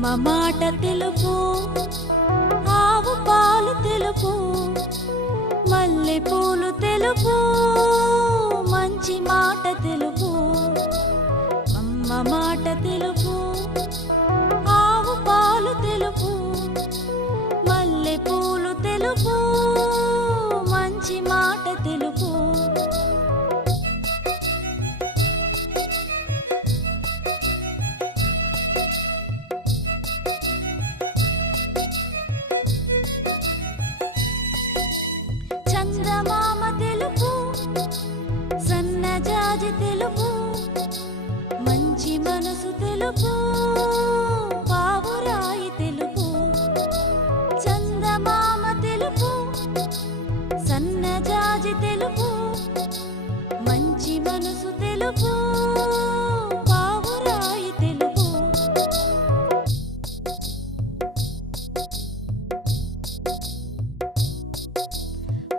అమ్మ మాట తెలుపు, ఆవు పాలు తెలుపు, మల్లె పూలు తెలుపు, మంచి మాట తెలుపు. అమ్మ మాట తెలుపు, ఆవు పాలు తెలుపు, మల్లె పూలు తెలుపు, మంచి మాట తెలుపు. చందమామ తెలుపు, సన్నజాజి తెలుపు, మంచి మనసు తెలుపు, పావురాయి తెలుపు. చందమామ తెలుపు, సన్నజాజి తెలుపు, మంచి మనసు తెలుపు, పావురాయి తెలుపు.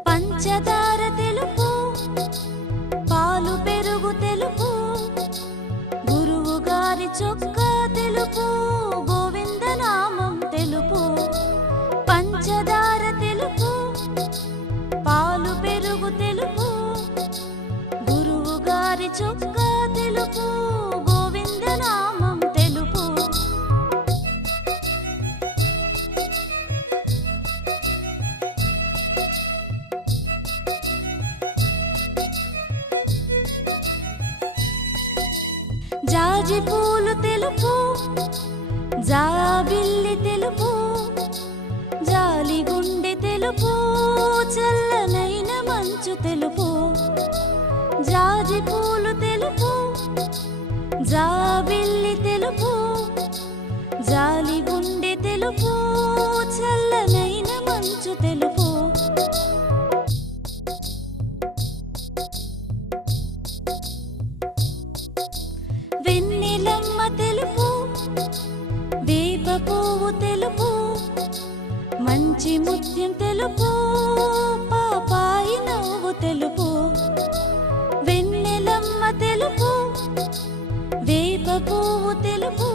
పంచదార తెలుపు, పాలు పెరుగు తెలుపు, గురువు గారి చొక్కా తెలుపు, గోవిందనామం తెలుపు. పంచదార తెలుపు, పాలు పెరుగు తెలుపు, గురువు గారి చొక్కా తెలుపు, గోవిందనామం తెలుపు. జాజి పూలు తెలుపు, జాబిల్లి తెలుపు, జాలి గుండె తెలుపు, చల్లనైన మంచు తెలుపు. జాజి పూలు తెలుపు, జాబిల్లి తెలుపు, జాలి గుండె తెలుపు, చల్లనైన మంచు తెలుపు. వెన్నెలమ్మ తెలుపు, వేప పువ్వు తెలుపు, మంచి ముత్యం తెలుపు, పాపాయి నవ్వు తెలుపు. వెన్నెలమ్మ తెలుపు, వేప పువ్వు తెలుపు,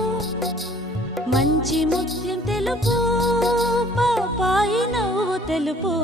మంచి ముత్యం తెలుపు, పాపాయి నవ్వు తెలుపు.